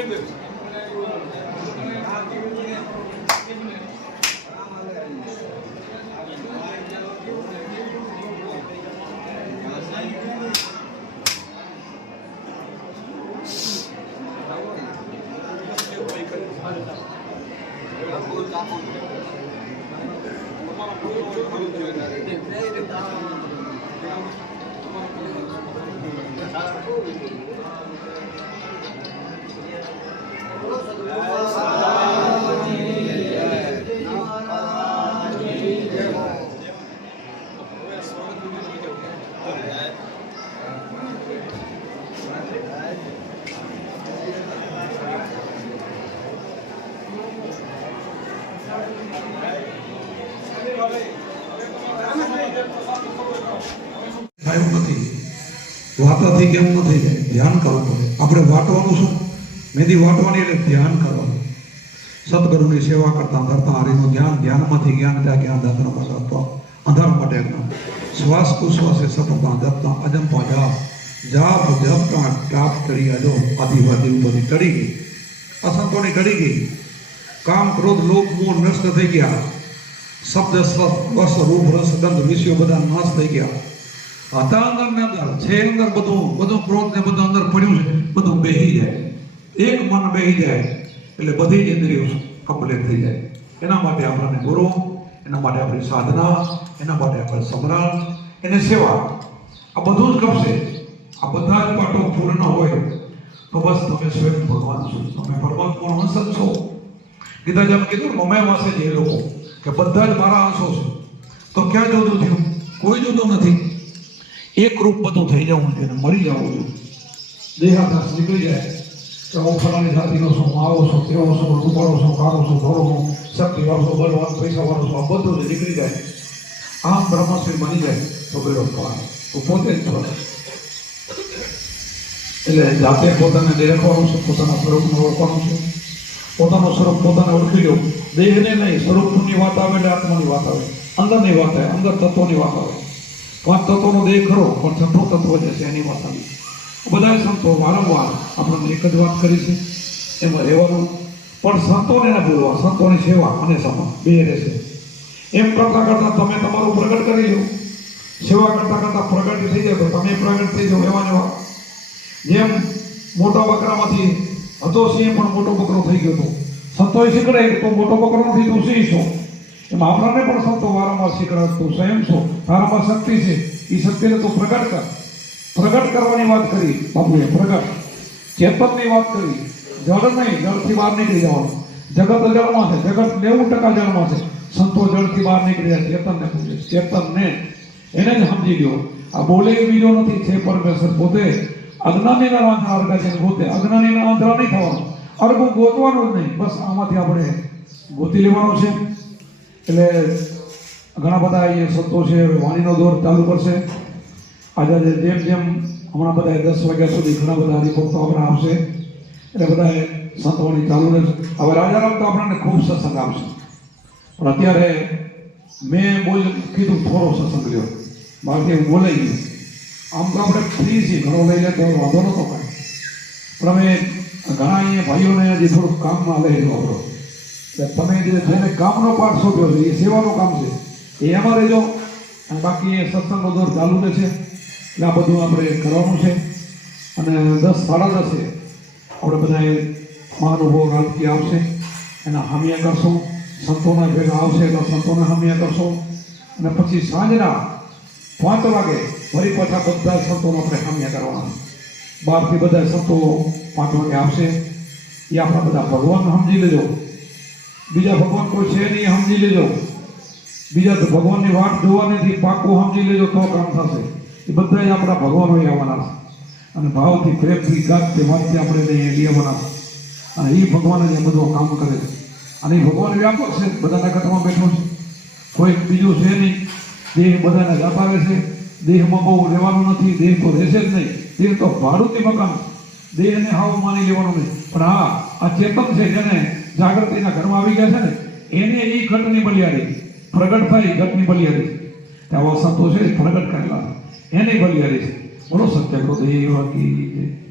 Amendment. શ્વાસ કુશ્વાસે સતતા અજંપા જાપ જાપ જપતા ટાપ ટળી અજો આદિવાદી ઉપરથી ટળી ગઈ. અસંતોની ટળી ગઈ. કામ ક્રોધ લોભ મોહ નષ્ટ થઈ ગયા. શબ્દ સ્પર્શ રૂપ, રસ, ગંધ વિષયો બધા નાશ થઈ ગયા. હતા અંદર ને અંદર, છે અંદર બધું બધું ક્રોધ ને બધું અંદર પડ્યું છે, બધું બેહી જાય. એક મન બેહી જાય, એટલે બધી જ ઇન્દ્રિયો કમ્પ્લીટ થઈ જાય. એના માટે આપણને ગુરુ, એના માટે આપણી સાધના, એના માટે આપણે સમરણ એને સેવા. આ બધું જ કરશે આ બધા જ પાઠો પૂર્ણ હોય, તો બસ તમે સ્વયં ભગવાન છો. તમે પરમાત્માનો અંશ જ છો ગીતાજીમાં કીધું મમે વાસે જે લોકો કે બધા જ મારા અંશો છે. તો ક્યાં જોતું થયું? કોઈ જોતું નથી. એક રૂપ બધું થઈ જવું છે મરી જવું છે. દેહાદાસ નીકળી જાય. કે હું ફલાણી જાતિનો છું આવો છું રૂપાળો છું, કાળો છું, ધોળો છું, શક્તિ વાળો પૈસા વાળો છું, આ બધું જ નીકળી જાય. આમ બ્રહ્મશ્રી બની જાય તો બેડો પાર. તો એટલે જાતે પોતાને દેખવાનું છે, પોતાના સ્વરૂપને ઓળખવાનું છે. પોતાનું સ્વરૂપ પોતાને ઓળખી લો. દેહને નહીં, સ્વરૂપની વાત આવે એટલે આત્માની વાત આવે. અંદરની વાત આવે અંદર તત્વોની વાત આવે. પાંચ તત્વોનો દેહ ખરો, પણ છઠ્ઠો તત્વ જે છે એની વાત આવી. બધા સંતો વારંવાર આપણને એક જ વાત કરી છે. એમાં રહેવાનું, પણ સંતોને ના બોલવા સંતોની સેવા અને સમા, બે રહેશે. એમ કરતાં કરતાં તમે તમારું પ્રગટ કરી લો. સેવા કરતાં કરતાં પ્રગટ થઈ જાય, તો તમે પ્રગટ થઈ જાઓ, એવા ને જેમ મોટા બકરામાંથી હતો સિંહ પણ મોટો બકરો થઈ ગયો હતો. સંતોએ શીખડે તો મોટો બકરો નથી, તું સિંહ છો. એમ આપણાને પણ સંતો વારંવાર શીખડાવ તું સ્વયં છો. તારામાં શક્તિ છે. એ શક્તિને તું પ્રગટ કર. પ્રગટ કરવાની વાત કરી. બાપુએ પ્રગટ. ચેતનની વાત કરી. જળ નહીં, જળથી બહાર નીકળી જવાનું. જગત જળમાં છે. જગત નેવું ટકા જળમાં છે. સંતો જળથી બહાર નીકળી જાય ચેતનને પૂછે. ચેતનને. એને જ સમજી ગયો આ બોલે બીજો નથી. છે પરમેશ્વર પોતે. અજ્ઞાનીના અર્ગા છે પોતે અજ્ઞાનીના વાંધા નહીં થવાનું. અર્ગું ગોતવાનું જ નહીં. બસ આમાંથી આપણે ગોતી લેવાનું છે. એટલે ઘણા બધા એ સંતો છે, વાણીનો દોર ચાલુ કરશે. આજે જેમ જેમ હમણાં બધા દસ વાગ્યા સુધી ઘણા બધા હરિભક્તો આપણે આવશે. એટલે બધા સંતવાણી ચાલુ રહેશે. હવે રાજારામ તો આપણને ખૂબ સત્સંગ આવશે પણ અત્યારે મેં બોલ કીધું, થોડો સત્સંગ લ્યો. બાકી બોલાઈ ગયું આમ તો આપણે ફ્રી છીએ, ઘણો લઈને કોઈ વાંધો નતો કાંઈ. પણ અમે ઘણા અહીંયા ભાઈઓને હજી થોડુંક કામમાં લઈ લો આપણો. એટલે તમે જે જેને કામનો પાઠ સોંપ્યો છે, એ સેવાનું કામ છે. એ એમાં રહેજો. અને બાકી એ સત્સંગનો દોર ચાલુ રહેશે એટલે આ બધું આપણે કરવાનું છે. અને દસ સાડા દસે આપણે બધા મહાનુભાવ રાજકીય આવશે. એના હામિયા કરશો. સંતોના ભેગા આવશે તો સંતોને હામિયા કરશો. અને પછી સાંજના પાંચ વાગે વળી પાછા બધા સંતોનો આપણે હામ્યા કરવાના. બહારથી બધા સંતો પાંચ વાગે આવશે. એ આપણા બધા ભગવાન સમજી લેજો. બીજા ભગવાન કોઈ છે નહીં સમજી લેજો. બીજા તો ભગવાનની વાટ જોવા નથી, પાકું સમજી લેજો તો કામ થશે. એ બધા આપણા ભગવાન આવવાના છે. અને ભાવથી પ્રેમથી ગાતથી વાતથી આપણે લેવાના અને એ ભગવાન જ બધું કામ કરે છે. અને એ ભગવાન વ્યાપક છે, બધાના કથમાં બેઠો છે. કોઈ બીજું છે નહીં, જે બધાને જતા રહેશે દેહમાં બહુ રહેવાનું નથી, દેહ તો રહેશે જ નહીં. દેહ તો ભાડુતી મકાન. દેહને હાવ માની લેવાનું નહીં. પણ હા, આ ચેતન છે જેને જાગૃતિના ઘરમાં આવી ગયા છે ને, એને એ ઘટની બલિયારી થાય ઘટની બલિયારી છે આવા સંતો છે, પ્રગટ કરેલા. એને બલિયારી છે. બોલો સત્ય દેવ.